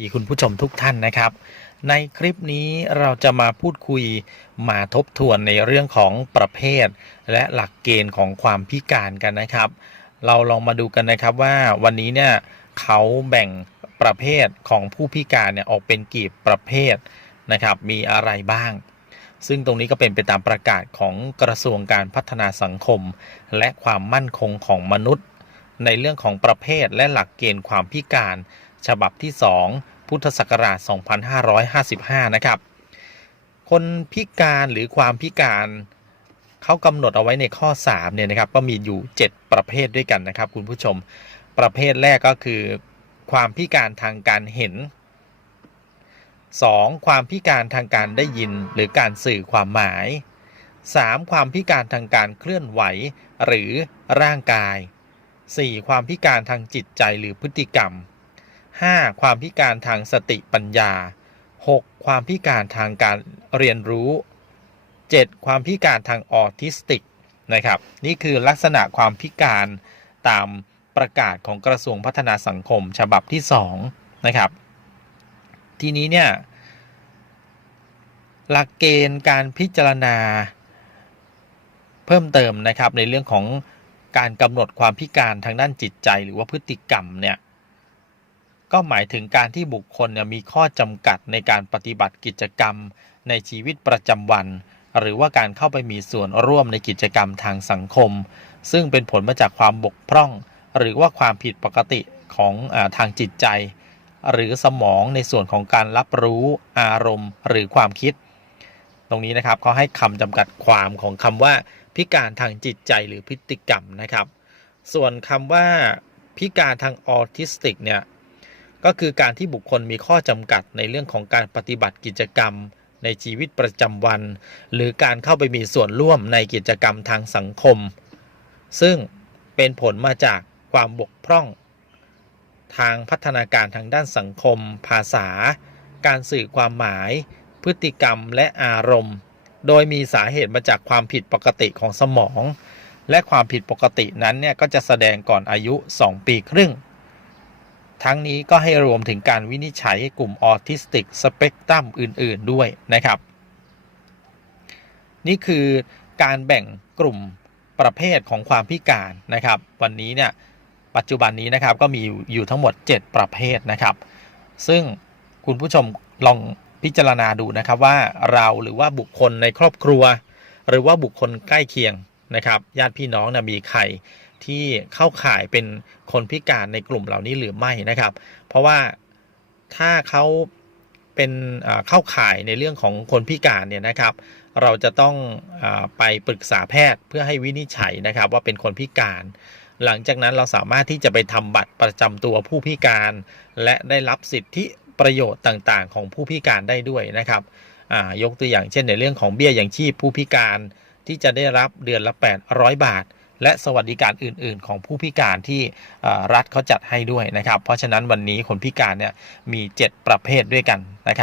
ดีคุณผู้ชมทุกท่านนะครับ ในคลิปนี้เราจะมาพูดคุยมาทบทวนในเรื่องของประเภท และหลักเกณฑ์ของความพิการกันนะครับ เราลองมาดูกันนะครับว่าวันนี้เนี่ยเขาแบ่งประเภทของผู้พิการเนี่ยออกเป็นกี่ประเภทนะครับ มีอะไรบ้าง ซึ่งตรงนี้ก็เป็นไปตามประกาศของกระทรวงการพัฒนาสังคม และความมั่นคงของมนุษย์ ในเรื่องของประเภทและหลักเกณฑ์ความพิการ ฉบับที่ 2 พุทธศักราช 2555 นะครับ คนพิการหรือความพิการเขากำหนดเอาไว้ในข้อ3เนี่ยนะครับก็มีอยู่ 7 ประเภทด้วยกันนะครับ คุณผู้ชมประเภทแรกก็คือ ความพิการทางการเห็น 2. ความพิการทางการได้ยินหรือการสื่อความหมาย 3. ความพิการทางการเคลื่อนไหวหรือร่างกาย 4. ความพิการทางจิตใจหรือพฤติกรรม 5. ความพิการทางสติปัญญา 6. ความพิการทางการเรียนรู้ 7. ความพิการทางออทิสติกนะครับ นี่คือลักษณะความพิการตามประกาศของกระทรวงพัฒนาสังคมฉบับที่2นะครับ ทีนี้เนี่ยหลักเกณฑ์การพิจารณาเพิ่มเติมนะครับในเรื่องของการกำหนดความพิการทางด้านจิตใจหรือว่าพฤติกรรมเนี่ย ก็หมายถึงการที่บุคคลมีข้อจำกัดในการปฏิบัติกิจกรรม ในชีวิตประจำวัน หรือว่าการเข้าไปมีส่วนร่วมในกิจกรรมทางสังคม ซึ่งเป็นผลมาจากความบกพร่อง หรือว่าความผิดปกติของอทางจิตใจ หรือสมองในส่วนของการรับรู้อารมณ์ หรือความคิด ตรงนี้นะครับเขาให้คำจำกัดความของคำว่า พิการทางจิตใจหรือพฤติกรรมนะครับ ส่วนคำว่าพิการทางออทิสติกเนี่ย ก็คือการที่บุคคลมีข้อจำกัดในเรื่องของการปฏิบัติกิจกรรมในชีวิตประจำวัน หรือการเข้าไปมีส่วนร่วมในกิจกรรมทางสังคม ซึ่งเป็นผลมาจากความบกพร่อง ทางพัฒนาการทางด้านสังคม ภาษา การสื่อความหมาย พฤติกรรมและอารมณ์ โดยมีสาเหตุมาจากความผิดปกติของสมอง และความผิดปกตินั้นเนี่ยก็จะแสดงก่อนอายุ 2 ปีครึ่ง ทั้งนี้ก็ให้รวมถึงการวินิจฉัยกลุ่มออทิสติกสเปกตรัมอื่น ๆ ด้วยนะครับ นี่คือการแบ่งกลุ่มประเภทของความพิการนะครับ วันนี้เนี่ยปัจจุบันนี้นะครับก็มีอยู่ทั้งหมด 7 ประเภทนะครับ ซึ่งคุณผู้ชมลองพิจารณาดูนะครับว่าเราหรือว่าบุคคลในครอบครัว หรือว่าบุคคลใกล้เคียงนะครับ ญาติพี่น้องนะมีใคร ที่เข้าข่ายเป็นคนพิการในกลุ่มเหล่านี้หรือไม่นะครับ เพราะว่าถ้าเขาเป็นเข้าข่ายในเรื่องของคนพิการเนี่ยนะครับ เราจะต้องอไปปรึกษาแพทย์เพื่อให้วินิจฉัยนะครับว่าเป็นคนพิการ หลังจากนั้นเราสามารถที่จะไปทำบัตรประจำตัวผู้พิการ และได้รับสิทธิประโยชน์ต่างๆ ของผู้พิการได้ด้วยนะครับยกตัวอย่างเช่นในเรื่องของเบี้ยอย่างชีพผู้พิการที่จะได้รับเดือนละ 800 บาท และสวัสดิการอื่น ๆ ของผู้พิการที่รัฐเขาจัดให้ด้วยนะครับ เพราะฉะนั้นวันนี้คนพิการเนี่ยมี 7 ประเภทด้วยกันนะครับ